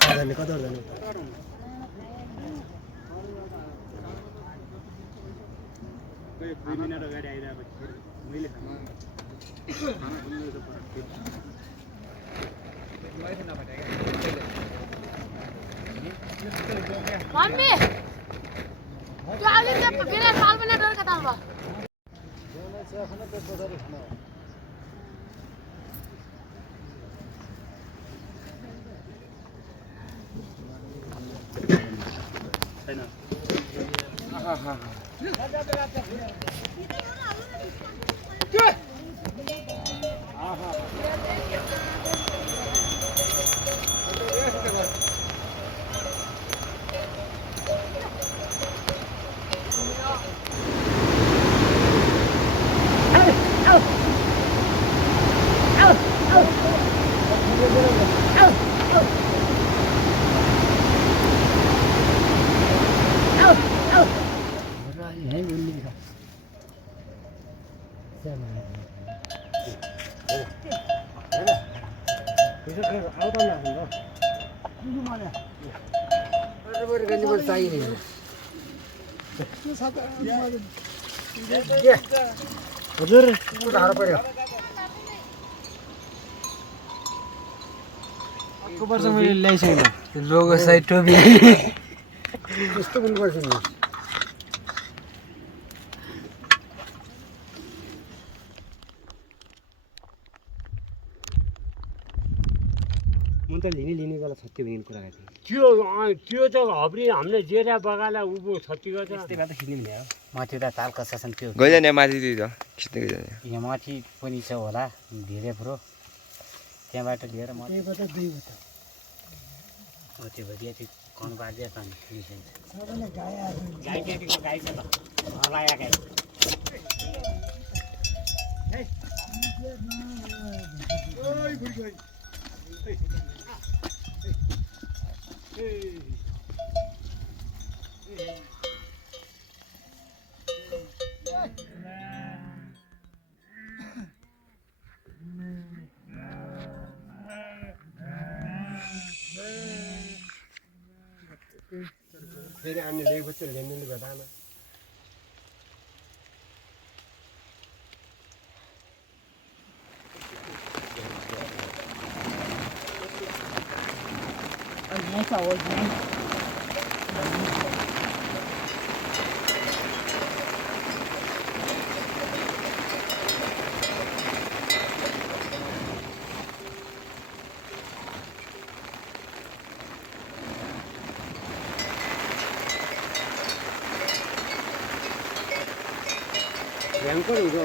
खाजाले कता जानु कोही 2 मिनेट अगाडि आइरहेको मैले खाना बनाउनु त पर्यो मम्मी त्यो अलि त बिना साल बना डर कता हो जोना छ खाना त बजारी खाना छैन आहा हा हजुर गाह्रो पर्यो अर्को वर्ष मैले ल्याइसकेँ लोगो साइड टोपी यस्तो हुनुपर्छ नि मुन्त लिने बेला छत्ती भन्ने कुरा गर्थ्यो त्यो त हब्री हामीले जेरा बगाला उभो छत्ती गर्छ त्यस्तै भए त खिच्ने नि हो माथि त ताल कसा छन् त्यो गइजाने माथि त खिच्दै गइजाने यहाँ माथि पनि छ होला धेरै पुरो त्यहाँबाट लिएर माथिबाट 2 बटा हो त्यो भदिया त्यो कन बार्दिया त नि लिसेन्स सबैले गाई छ त हलाया गाई ओइ बुढी गई फेरि अन्य लेख बच्चे लेने बताना Nessa hoje, né? Yang kau juga.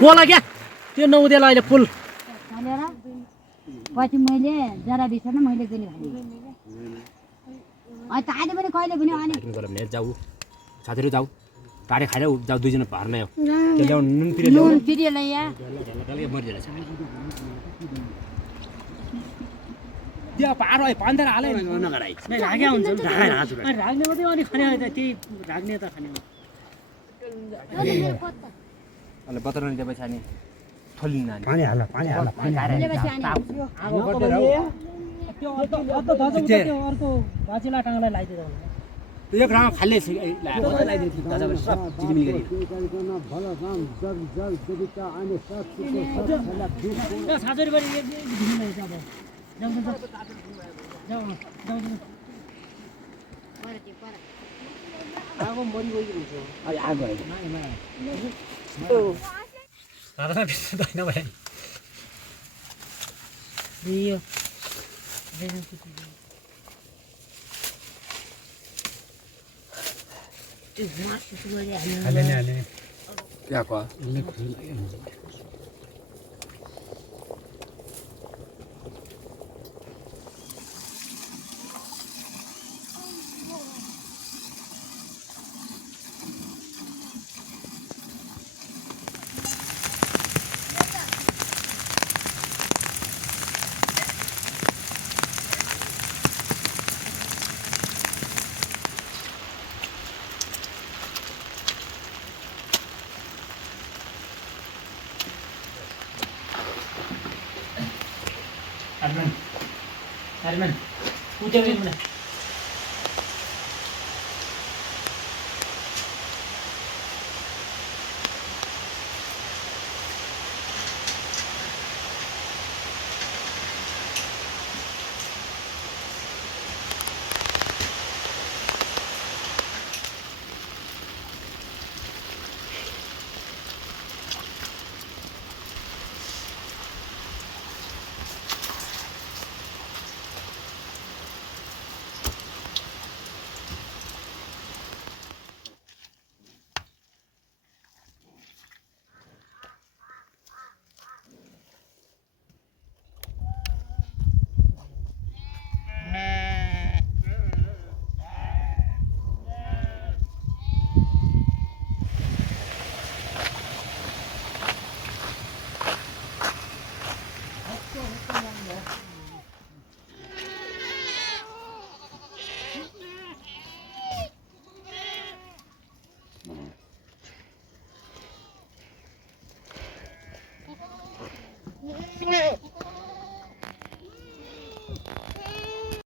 बोला क्या त्यो नउदेला अहिले पुल हालेर पछि मैले जरा बिसर्न मैले पनि भने अ ताले पनि कहिले पनि अनि गरम ने जाऊ साथीहरु जाऊ तारे खाएर जाऊ दुई जना पार ल्याऊ त्यो ल्याउ नुन पिरे ल्याउ नुन पिरे ल्याया डल्के मरिरहेछ त्यो पार है पन्देर हाले नगराइ नै लाग्या हुन्छ ढाका हाजुर अनि राग्ने मात्रै अनि खाने त्यही राग्ने त खाने अनि बतरन दिए पछि अनि थोलिन नानी पानी हाल आगो बटेर त्यो अर्को दाजु त्यो अर्को बाचिला टाङलाई लाइदियो एक ठाउँमा खाल्ले लगाइदिएको दादाबाट सब जिलिमिली गरी याको Arman, udah mana? Yeah.